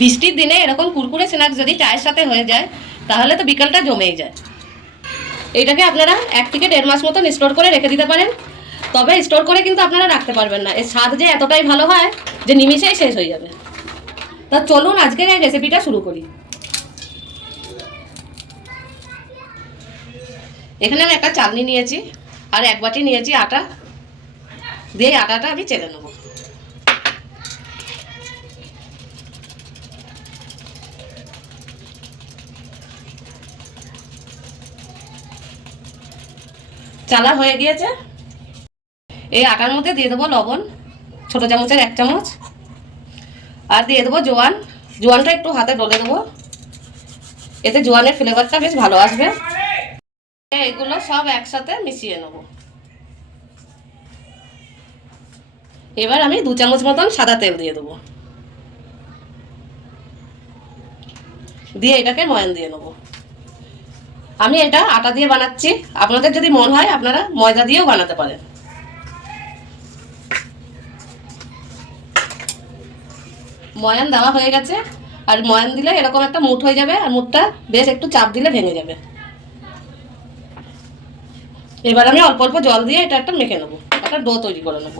বৃষ্টির দিনে এরকম কুরকুরে স্ন্যাক্স যদি চায়ের সাথে হয়ে যায়, তাহলে তো বিকালটা জমেই যায়। এইটাকে আপনারা এক থেকে দেড় মাস মতন স্টোর করে রেখে দিতে পারেন। তবে স্টোর করে কিন্তু আপনারা রাখতে পারবেন না। এর স্বাদ যে এতটাই ভালো হয় যে নিমিষেই শেষ হয়ে যাবে। তা চলুন আজকের এই রেসিপিটা শুরু করি। এখানে আমি একটা চালনি নিয়েছি, আর এক বাটি নিয়েছি আটা। দিয়ে আটাটা আমি চেলে নেব। চালা হয়ে গিয়েছে। এই আটার মধ্যে দিয়ে দেবো লবণ, ছোটো চামচের এক চামচ। আর দিয়ে দেবো জোয়ান। জোয়ানটা একটু হাতে ডলে দেবো। এতে জোয়ানের ফ্লেভারটা বেশ ভালো আসবে। এগুলো সব একসাথে মিশিয়ে নেব। এবার আমি দু চামচ মতন সাদা তেল দিয়ে দেবো। দিয়ে এটাকে ময়ান দিয়ে নেব। আমি এটা আটা দিয়ে বানাচ্ছি। আপনাদের যদি মন হয়, আপনারা ময়দা দিয়েও বানাতে পারেন। ময়ান দেওয়া হয়ে গেছে। আর ময়ান দিলে এরকম একটা মুঠ হয়ে যাবে, আর মুঠটা বেশ একটু চাপ দিলে ভেঙে যাবে। এবার আমি অল্প অল্প জল দিয়ে এটা একটা মেখে নেব, একটা ডো তৈরি করে নেব।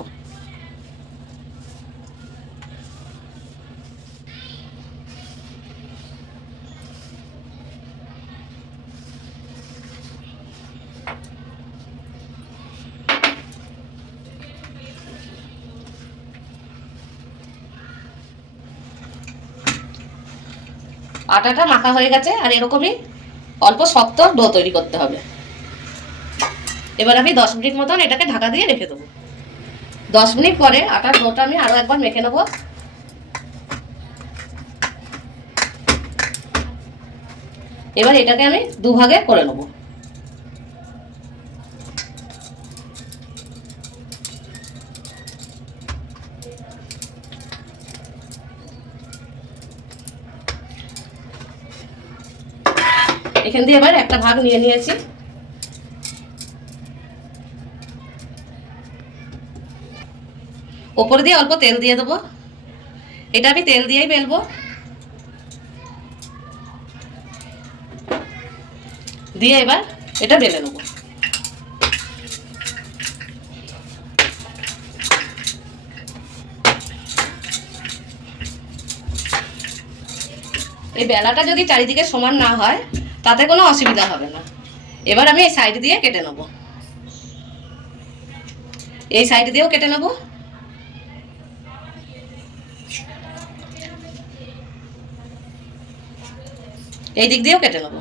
আটাটা মাখা হয়ে গেছে আর এরকমই অল্প শক্ত ডো তৈরি করতে হবে। এবার আমি দশ মিনিট মতন এটাকে ঢাকা দিয়ে রেখে দেবো। দশ মিনিট পরে আটার ডোটা আমি আরও একবার মেখে নেব। এবার এটাকে আমি দুভাগে করে নেব। এখান দিয়ে এবার একটা ভাগ নিয়ে নিয়েছি। ওপর দিয়ে অল্প তেল দিয়ে দেবো। এটা আমি তেল দিয়েই বেলবো। দিয়ে এবার এটা বেলে নেব। এই বেলাটা যদি চারিদিকে সমান না হয় তাতে কোনো অসুবিধা হবে না। এবার আমি এই সাইড দিয়ে কেটে নেব। এই সাইড দিয়েও কেটে নেব। এই দিক দিয়েও কেটে নেব।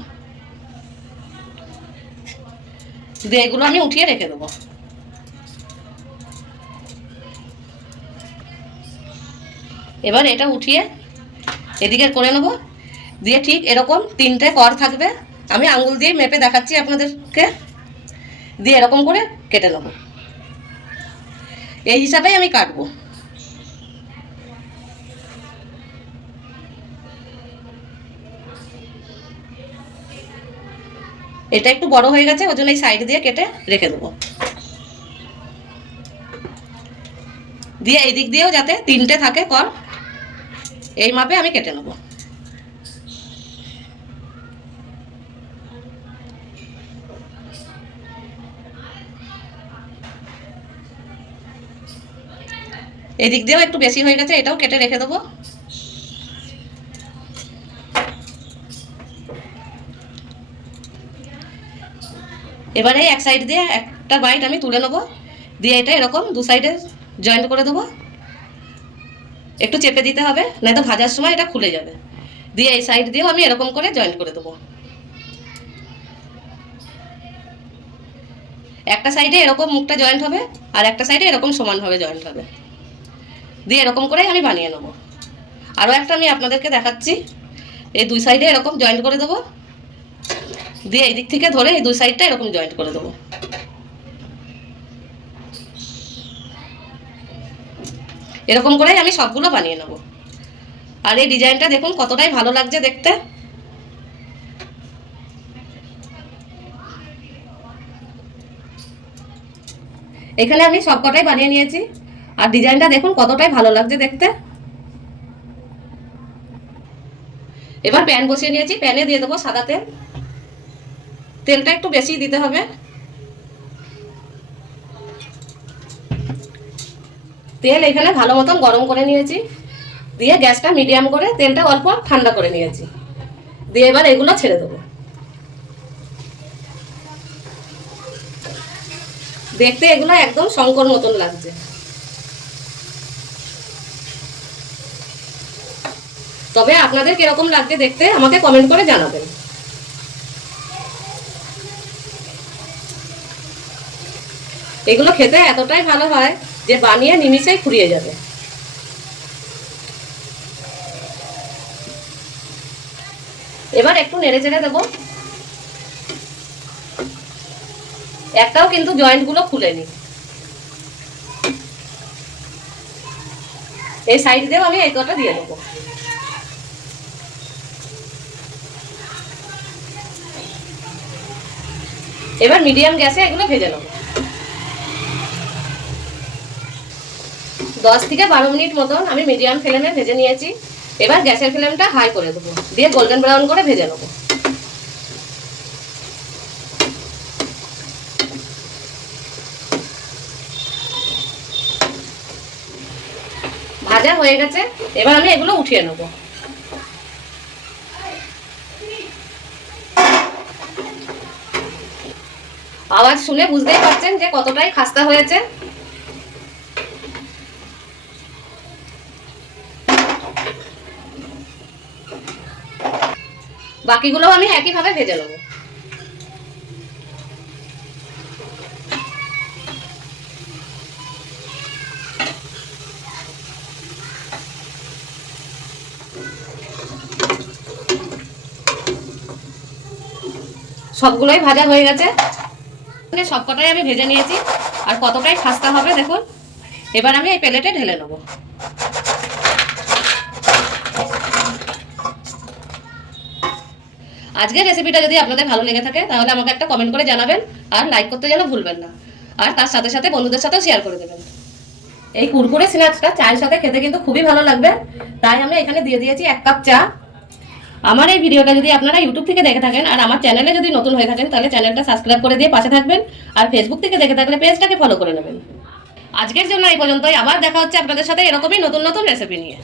দিয়ে এগুলো আমি উঠিয়ে রেখে দেবো। এবার এটা উঠিয়ে এদিকে করে নেব। দিয়ে ঠিক এরকম তিনটে কর থাকবে। আমি আঙুল দিয়ে মেপে দেখাচ্ছি আপনাদেরকে। দিয়ে এরকম করে কেটে নেব। এই হিসাবেই আমি কাটবো। এটা একটু বড় হয়ে গেছে, ওই জন্য এই সাইড দিয়ে কেটে রেখে দেবো। দিয়ে এই দিক দিয়েও যাতে তিনটে থাকে কর, এই মাপে আমি কেটে নেব। এই দিক দিয়েও একটু বেশি হয়ে গেছে, এটাও কেটে রেখে দেবো। এবারে এক সাইড দিয়ে একটা বাইট আমি তুলে নেব। দিয়ে এটা এরকম দু সাইডে জয়েন্ট করে দেবো। একটু চেপে দিতে হবে, নয়তো ভাজার সময় এটা খুলে যাবে। দিয়ে এই সাইড দিয়েও আমি এরকম করে জয়েন্ট করে দেবো। একটা সাইডে এরকম মুখটা জয়েন্ট হবে, আর একটা সাইডে এরকম সমানভাবে জয়েন্ট হবে। দিয়ে এরকম করেই আমি বানিয়ে নেব। আরও একটা আমি আপনাদেরকে দেখাচ্ছি। এই দুই সাইডে এরকম জয়েন্ট করে দেবো। দিয়ে এই দিক থেকে ধরে এই দুই সাইডটা এরকম জয়েন্ট করে দেবো। এরকম করেই আমি সবগুলো বানিয়ে নেব। আর এই ডিজাইনটা দেখুন কতটাই ভালো লাগছে দেখতে। এখানে আমি সবকটাই বানিয়ে নিয়েছি। আর ডিজাইনটা দেখুন কতটাই ভালো লাগছে দেখতে। এবার প্যান বসিয়ে নিয়েছি, প্যানে দিয়ে দেবো সাদা তেল। তেলটা একটু বেশি দিতে হবে। তেল এখানে ভালো মতন গরম করে নিয়েছি। দিয়ে গ্যাসটা মিডিয়াম করে তেলটা অল্প ঠান্ডা করে নিয়েছি। দিয়ে এবার এগুলো ছেড়ে দেবো। দেখতে এগুলো একদম শঙ্কর মতন লাগছে। তবে আপনাদের কীরকম লাগছে দেখতে, আমাকে কমেন্ট করে জানাবেন। এগুলো খেতে এতটাই ভালো হয় যে বানিয়ে নিমিষেই ফুরিয়ে যাবে। এবার একটু নেড়ে চেড়ে দেবো। একটাও কিন্তু জয়েন্টগুলো খুলেনি। এই সাইড দিয়েও আমি এই কটা দিয়ে দেবো। এবার মিডিয়াম গ্যাসে এগুলো ভেজে নেব। দশ থেকে বারো মিনিট মতন আমি মিডিয়াম ফ্লেমে ভেজে নিয়েছি। এবার গ্যাসের ফ্লেমটা হাই করে দেবো। দিয়ে গোল্ডেন ব্রাউন করে ভেজে নেব। ভাজা হয়ে গেছে। এবার আমি এগুলো উঠিয়ে নেব। আওয়াজ শুনে বুঝতেই পারছেন যে কতটাই খাস্তা হয়েছে। বাকিগুলো আমি একইভাবে ভেজে নেব। সবগুলোই ভাজা হয়ে গেছে। মানে সবকটাই আমি ভেজে নিয়েছি। আর কতটাই খাস্তা হবে দেখুন। এবার আমি এই প্লেটে ঢেলে নেব। আজকের রেসিপিটা যদি আপনাদের ভালো লেগে থাকে, তাহলে আমাকে একটা কমেন্ট করে জানাবেন, আর লাইক করতে যেন ভুলবেন না। আর তার সাথে সাথে বন্ধুদের সাথেও শেয়ার করে দেবেন। এই কুরকুরে স্ন্যাক্সটা চায়ের সাথে খেতে কিন্তু খুবই ভালো লাগবে। তাই আমি এখানে দিয়ে দিয়েছি এক কাপ চা। আমার এই ভিডিওটা যদি আপনারা ইউটিউব থেকে দেখে থাকেন আর আমার চ্যানেলে যদি নতুন হয়ে থাকেন, তাহলে চ্যানেলটা সাবস্ক্রাইব করে দিয়ে পাশে থাকবেন আর ফেসবুক থেকে দেখে থাকলে পেজটাকে ফলো করে নেবেন। আজকের জন্য এই পর্যন্তই। আবার দেখা হচ্ছে আপনাদের সাথে এরকমই নতুন নতুন রেসিপি নিয়ে।